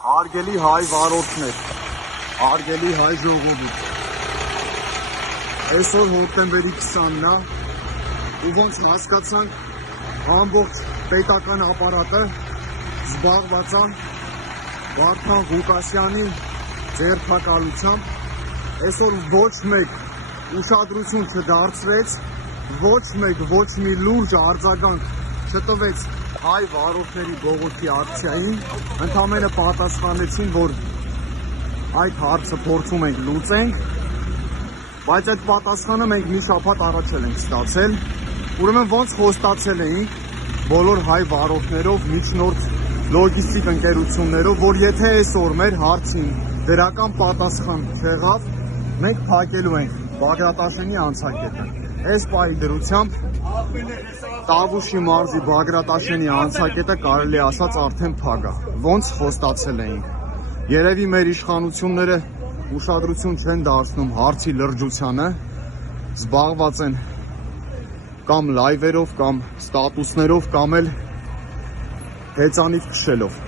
Հարգելի հայ վարորդներ, հարգելի հայ ժողովուրդ, այսօր հոկտեմբերի 20-ն է, ու ոնց հասկացանք, ամբողջ պետական ապարատը զբաղված է Վարդան Ղուկասյանի ձերբակալությամբ, այսօր ոչ մեկ ուշադրություն չդարձրեց, ոչ մեկ ոչ մի լուրջ արձագանք չտվեց հայ վարորդների բողոքի ակցիային, ընդամենը պատասխանեցին, որ այդ հարցը փորձում ենք լուծենք, բայց այդ պատասխանը մենք մի շաբաթ առաջ ենք ստացել, ուրեմն ոնց խոստացել էինք բոլոր հայ վարորդներով, միջնորդ լոգիստիկ ընկերություններով, որ եթե այսօր մեր հարցին դրական պատասխան չեղավ, մենք փակելու ենք Բագրատաշենի անցակետը։ Այս պահի դրությամբ Տավուշի մարզի Բագրատաշենի անցակետը կարելի ասած արդեն փակ է, ոնց խոստացել էինք։ Երևի մեր իշխանությունները ուշադրություն չեն դարձնում հարցի լրջությանը, զբաղված են կամ լայվերով, կամ ստատուսներով, կամ էլ հեծանիվ քշելով։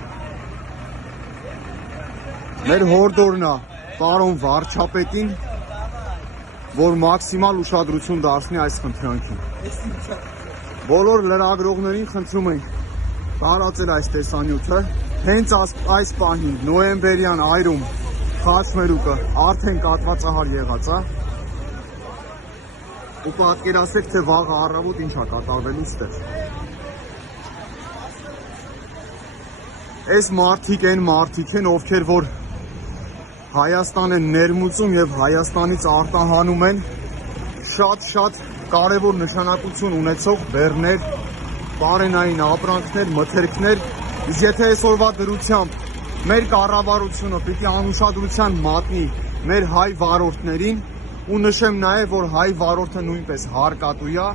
Մեր հորդորն է պարոն վարչապետին, որ մաքսիմալ ուշադրություն դարձնի այս խնդրանքին։ Բոլոր լրագրողներին խնդրում ենք տարածել այս տեսանյութը, հենց այս պահին նոյեմբերյան այրում խաչմերուկը արդեն կատվածահար եղած է, ու պատկերացրեք, թե վաղը առավոտ ինչ է կատարվելու ստեղ։ Այս մարդիկ են, ովքեր որ Հայաստան են ներմուծում եւ Հայաստանից արտահանում են շատ կարևոր նշանակություն ունեցող բեռներ, բարենային ապրանքներ, մթերքներ, իսկ եթե այսօրվա դրությամբ մեր կառավարությունը պիտի անուշադրության մատնի մեր հայ վարորդներին, ու նշեմ նաեւ, որ հայ վարորդը նույնպես հարկատու է,